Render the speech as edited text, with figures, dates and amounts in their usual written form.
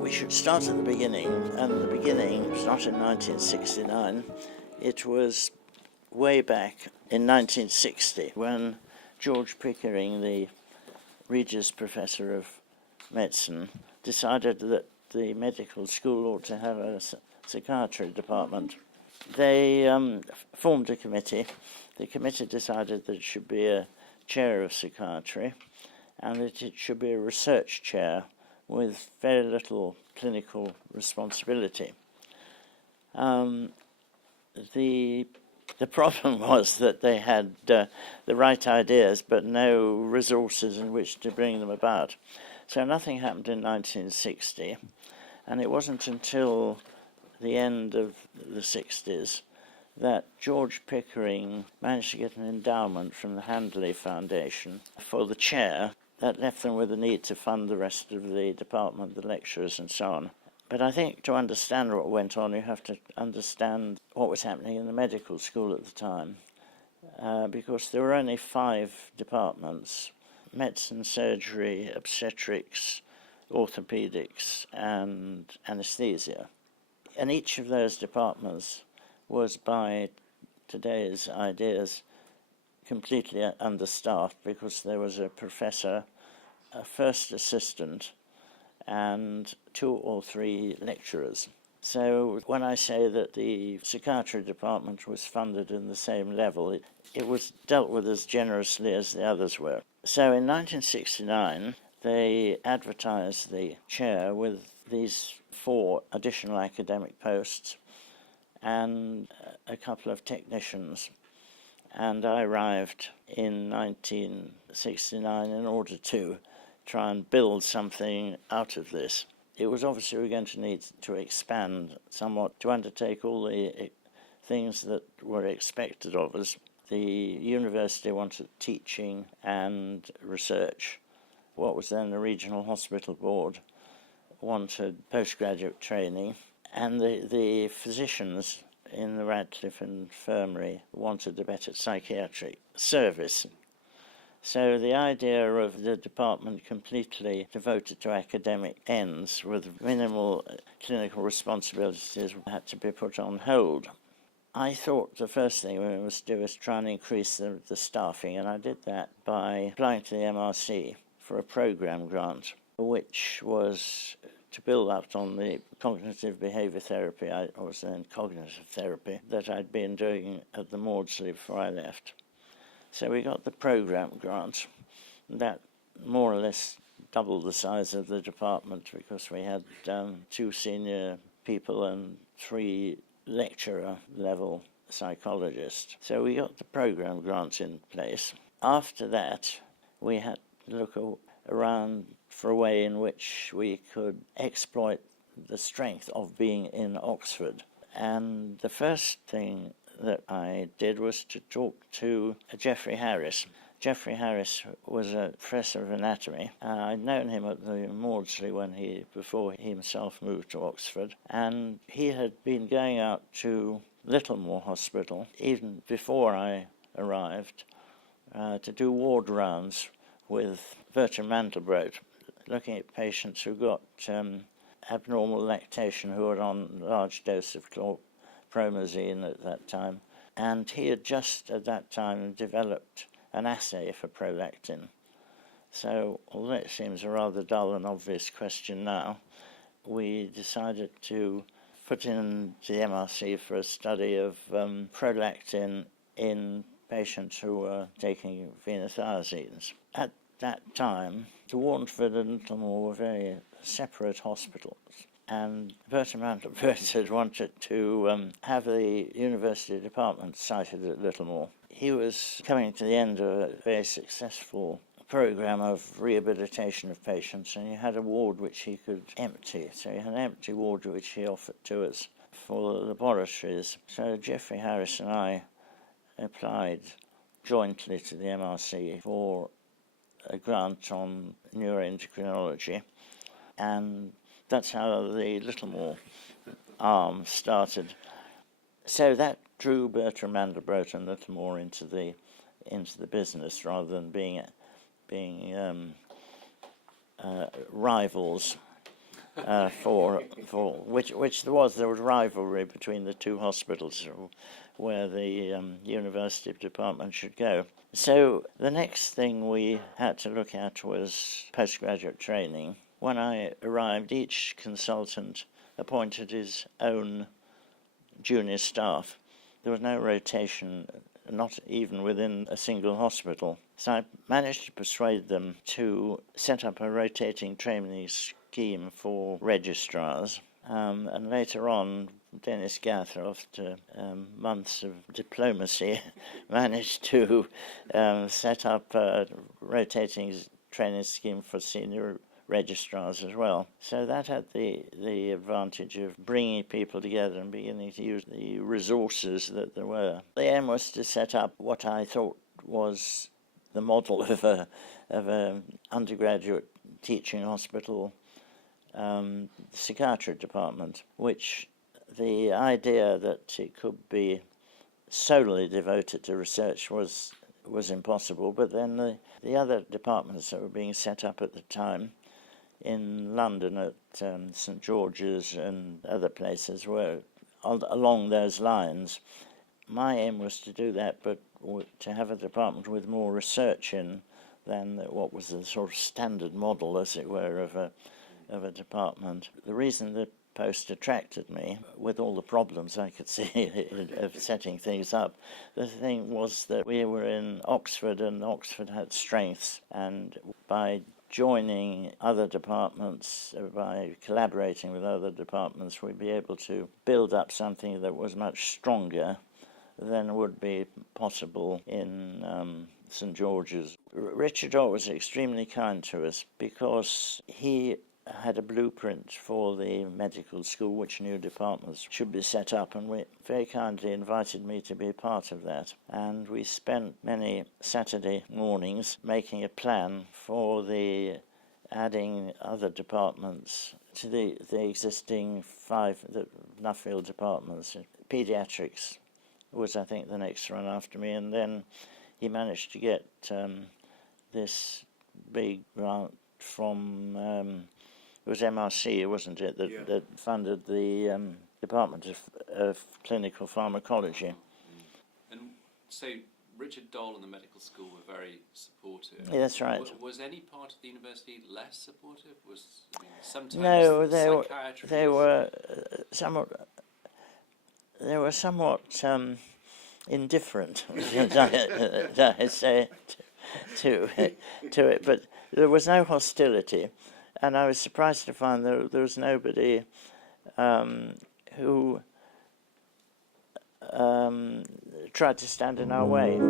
We should start at the beginning, and the beginning was not in 1969, it was way back in 1960 when George Pickering, the Regius Professor of Medicine, decided that the medical school ought to have a psychiatry department. They formed a committee. The committee decided that it should be a chair of psychiatry and that it should be a research chair with very little clinical responsibility. The problem was that they had the right ideas but no resources in which to bring them about. So nothing happened in 1960, and it wasn't until the end of the 60s that George Pickering managed to get an endowment from the Handley Foundation for the chair that left them with the need to fund the rest of the department, the lecturers and so on. But I think to understand what went on, you have to understand what was happening in the medical school at the time, because there were only 5 departments: medicine, surgery, obstetrics, orthopedics, and anesthesia. And each of those departments was, by today's ideas, completely understaffed, because there was a professor, a first assistant, and 2 or 3 lecturers. So when I say that the psychiatry department was funded in the same level, it was dealt with as generously as the others were. So in 1969, they advertised the chair with these 4 additional academic posts and a couple of technicians. And I arrived in 1969 in order to try and build something out of this. It was obviously we were going to need to expand somewhat to undertake all the things that were expected of us. The university wanted teaching and research. What was then the Regional Hospital Board wanted postgraduate training, and the physicians in the Radcliffe Infirmary wanted a better psychiatric service. So the idea of the department completely devoted to academic ends with minimal clinical responsibilities had to be put on hold. I thought the first thing we must do was try and increase the staffing, and I did that by applying to the MRC for a program grant, which was to build up on the cognitive behaviour therapy, I was in cognitive therapy, that I'd been doing at the Maudsley before I left. So we got the program grant. That more or less doubled the size of the department, because we had 2 senior people and 3 lecturer-level psychologists. So we got the program grant in place. After that, we had to look around for a way in which we could exploit the strength of being in Oxford. And the first thing that I did was to talk to Geoffrey Harris. Geoffrey Harris was a professor of anatomy. I'd known him at the Maudsley before he himself moved to Oxford, and he had been going out to Littlemore Hospital even before I arrived to do ward rounds with Bertram Mandelbrot, looking at patients who got abnormal lactation, who were on a large dose of chlorpromazine at that time. And he had just at that time developed an assay for prolactin. So, although it seems a rather dull and obvious question now, we decided to put in the MRC for a study of prolactin in patients who were taking venothiazines. At that time, the Warnford and Littlemore were very separate hospitals, and Bertram Mandelbrot had wanted to have the university department sited at Littlemore. He was coming to the end of a very successful program of rehabilitation of patients, and he had a ward which he could empty. So he had an empty ward which he offered to us for the laboratories. So Geoffrey Harris and I applied jointly to the MRC for a grant on neuroendocrinology, and that's how the Littlemore arm started. So that drew Bertram Mandelbrot and Littlemore into the into the business rather than being rivals. For which there was rivalry between the two hospitals where the university department should go. So the next thing we had to look at was postgraduate training. When I arrived, each consultant appointed his own junior staff. There was no rotation, not even within a single hospital. So I managed to persuade them to set up a rotating training scheme for registrars. And later on, Dennis Gather, after months of diplomacy, managed to set up a rotating training scheme for senior registrars as well. So that had the advantage of bringing people together and beginning to use the resources that there were. The aim was to set up what I thought was the model of a undergraduate teaching hospital psychiatry department, which the idea that it could be solely devoted to research was impossible. But then the other departments that were being set up at the time in London at St George's and other places were along those lines. My aim was to do that, but to have a department with more research in than what was the sort of standard model, as it were, of a department. The reason the post attracted me, with all the problems I could see of setting things up, the thing was that we were in Oxford, and Oxford had strengths, and by joining other departments, by collaborating with other departments, we'd be able to build up something that was much stronger than would be possible in St George's. Richard Dawes was extremely kind to us because he had a blueprint for the medical school, which new departments should be set up, and we very kindly invited me to be a part of that. And we spent many Saturday mornings making a plan for the adding other departments to the existing 5 Nuffield departments. Pediatrics was, I think, the next one after me, and then he managed to get this big grant from it was MRC, wasn't it, that funded the Department of Clinical Pharmacology. And so Richard Dole and the medical school were very supportive. Yeah, that's right. Was any part of the university less supportive? Sometimes no, they were somewhat indifferent, I say, to it, but there was no hostility. And I was surprised to find that there was nobody who tried to stand in our way.